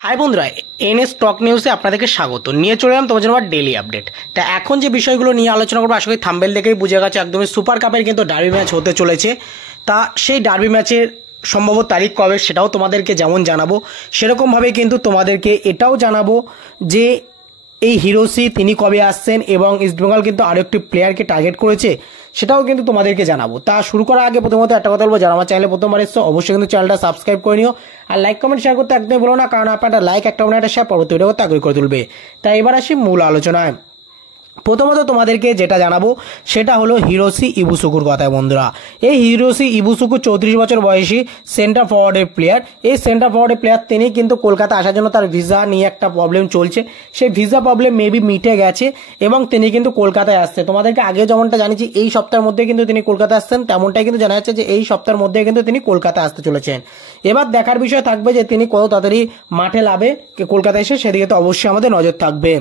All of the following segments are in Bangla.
হাই বন্ধুরা, এনএ স্টক নিউজে আপনাদেরকে স্বাগত। নিয়ে চলে এলাম তোমার জন্য ডেইলি আপডেট। তা এখন যে বিষয়গুলো নিয়ে আলোচনা করবো, আশা করি থাম্বেল দেখেই বুঝে গেছে একদমই সুপার কাপের কিন্তু ডার্বি ম্যাচ হতে চলেছে। তা সেই ডার্বি ম্যাচের সম্ভব তারিখ কবে সেটাও তোমাদেরকে যেমন জানাবো, সেরকমভাবে কিন্তু তোমাদেরকে এটাও জানাবো যে এই হিরোসি তিনি কবে আসছেন এবং ইস্টবেঙ্গল কিন্তু আরও একটি প্লেয়ারকে টার্গেট করেছে, সেটাও কিন্তু তোমাদেরকে জানাবো। তা শুরু করার আগে প্রথমত একটা কথা বলবো, যারা আমার চ্যানেলে প্রথমবার এসছো অবশ্যই কিন্তু চ্যানেলটা সাবস্ক্রাইব করে নিও, আর লাইক কমেন্ট শেয়ার করতে একদমই বলো না, কারণ আপনার একটা লাইক একটা একটা শেয়ার পরবর্তী ভিডিও করতে আগ্রহী করে তুলবে। তাই এবার আসি মূল আলোচনায়। প্রথমত তোমাদেরকে যেটা জানাবো সেটা হলো হিরোসি ইবুসুকুর কথায় বন্ধুরা। এই হিরোসি ইবুসুকু 34 বছর বয়সী সেন্টার ফরওয়ার্ডের প্লেয়ার। এই সেন্টার ফরওয়ার্ডের প্লেয়ার তিনি কিন্তু কলকাতা আসার জন্য তার ভিসা নিয়ে একটা প্রবলেম চলছে, সেই ভিসা প্রবলেম মেবি মিটে গেছে এবং তিনি কিন্তু কলকাতায় আসছে। তোমাদেরকে আগে যেমনটা জানিয়েছি এই সপ্তাহের মধ্যে কিন্তু তিনি কলকাতায় আসছেন, তেমনটাই কিন্তু জানা যাচ্ছে যে এই সপ্তাহের মধ্যে কিন্তু তিনি কলকাতায় আসতে চলেছেন। এবার দেখার বিষয় থাকবে যে তিনি কত তাড়াতাড়ি মাঠে নামে কলকাতায় এসে, সেদিকে তো অবশ্যই আমাদের নজর থাকবে।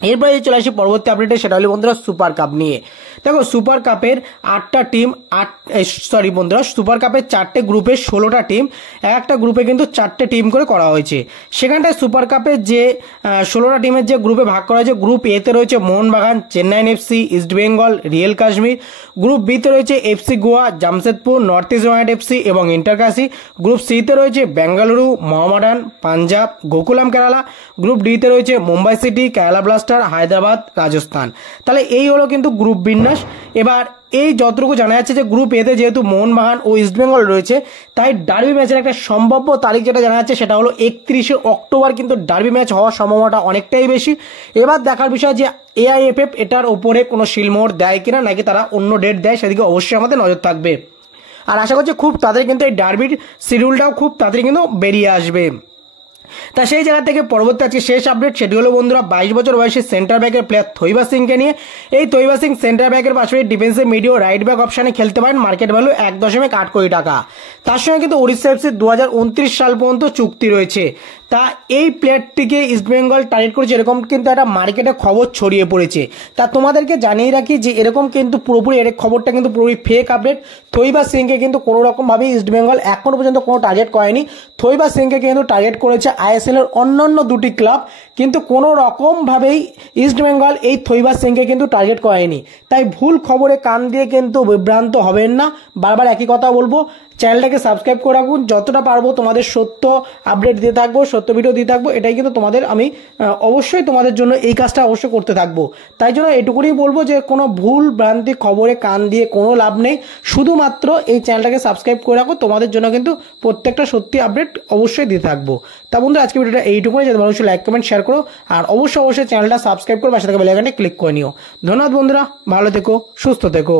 এরপরে চলে আসি পরবর্তী আপডেটে, সেটা হলো বন্ধুরা সুপার কাপ নিয়ে। দেখো সুপার কাপের সুপার কাপের 4টে গ্রুপে 16টা টিম, একটা গ্রুপে কিন্তু 4টে টিম করে করা হয়েছে। সেখানটায় সুপার কাপের যে 16টা টিমের যে গ্রুপে ভাগ করা হয়েছে, গ্রুপ এতে রয়েছে Mohun Bagan, Chennaiyin FC, East Bengal, real Kashmir. Group বিতে রয়েছে FC Goa, Jamshedpur, north east United FC এবং ইন্টারকাশি। গ্রুপ সিতে রয়েছে বেঙ্গালুরু, মোহামেডান, পাঞ্জাব, গোকুলাম কেরালা। গ্রুপ ডিতে রয়েছে মুম্বাই সিটি, কেরালা ব্লাস্টার, হায়দ্রাবাদ, রাজস্থান। তাহলে এই হলো কিন্তু গ্রুপ বিন্যাস। এবার এই যতটুকু জানা যাচ্ছে যে গ্রুপ এতে যেহেতু মোহনবাগান ও ইস্টবেঙ্গল রয়েছে, তাই ডার্বি ম্যাচের একটা সম্ভাব্য তারিখ যেটা জানা যাচ্ছে সেটা হলো 31শে অক্টোবর কিন্তু ডার্বি ম্যাচ হওয়ার সম্ভাবনাটা অনেকটাই বেশি। এবার দেখার বিষয় যে এআইএফএফ এটার ওপরে কোনো শিলমোহর দেয় কিনা, নাকি তারা অন্য ডেট দেয়, সেদিকে অবশ্যই আমাদের নজর থাকবে। আর আশা করছি খুব তাড়াতাড়ি কিন্তু এই ডার্বির শিডিউলটাও খুব তাড়াতাড়ি কিন্তু বেরিয়ে আসবে। তা সেই জায়গা থেকে পরবর্তী আজকে শেষ আপডেট, সেটি হলো বন্ধুরা 22 বছর বয়সী সেন্টার ব্যাকের প্লেয়ার থৈবা সিংকে নিয়ে। এই থৈবা সিং সেন্টার ব্যাকের পাশাপাশি ডিফেন্সিভ মিডিও রাইট ব্যাক অপশনে খেলতে পারেন, মার্কেট ভ্যালু 1.8 কোটি টাকা। তার সঙ্গে কিন্তু উড়িষ্যা এফসি 2029 সাল পর্যন্ত চুক্তি রয়েছে। তা এই প্লেয়ারটিকে ইস্টবেঙ্গল টার্গেট করেছে, এরকম কিন্তু একটা মার্কেটে খবর ছড়িয়ে পড়েছে। তা তোমাদেরকে জানিয়ে রাখি যে এরকম কিন্তু পুরোপুরি এর খবরটা কিন্তু পুরোপুরি ফেক আপডেট। থৈবা সিংকে কিন্তু কোনো রকমভাবে ইস্টবেঙ্গল এখনো পর্যন্ত কোনো টার্গেট করেনি। থৈবা সিংকে কিন্তু টার্গেট করেছে আইএসএল এর অন্যান্য দুটি ক্লাব, কিন্তু কোনো রকমভাবেই ইস্টবেঙ্গল এই থৈবা সিংকে কিন্তু টার্গেট করেনি। তাই ভুল খবরে কান দিয়ে কিন্তু বিভ্রান্ত হবেন না। বারবার একই কথা বলবো, চ্যানেলটাকে সাবস্ক্রাইব করে রাখুন, যতটা পারবো তোমাদের সত্য আপডেট দিয়ে থাকবো, সত্য ভিডিও দিয়ে থাকবো। এটাই কিন্তু তোমাদের আমি অবশ্যই তোমাদের জন্য এই কাজটা অবশ্যই করতে থাকবো। তাই জন্য এটুকুনি বলবো যে কোনো ভুল ভ্রান্তি খবরে কান দিয়ে কোনো লাভ নেই, শুধুমাত্র এই চ্যানেলটাকে সাবস্ক্রাইব করে রাখো, তোমাদের জন্য কিন্তু প্রত্যেকটা সত্যি আপডেট অবশ্যই দিয়ে থাকবো। তা বন্ধু আজকে ভিডিওটা এইটুকুনি, যাতে অবশ্যই লাইক কমেন্ট শেয়ার করো, আর অবশ্যই চ্যানেলটা সাবস্ক্রাইব করে পাশে থাকা বেল আইকনটা ক্লিক করে নিও। ধন্যবাদ বন্ধুরা, ভালো থেকো, সুস্থ থেকো।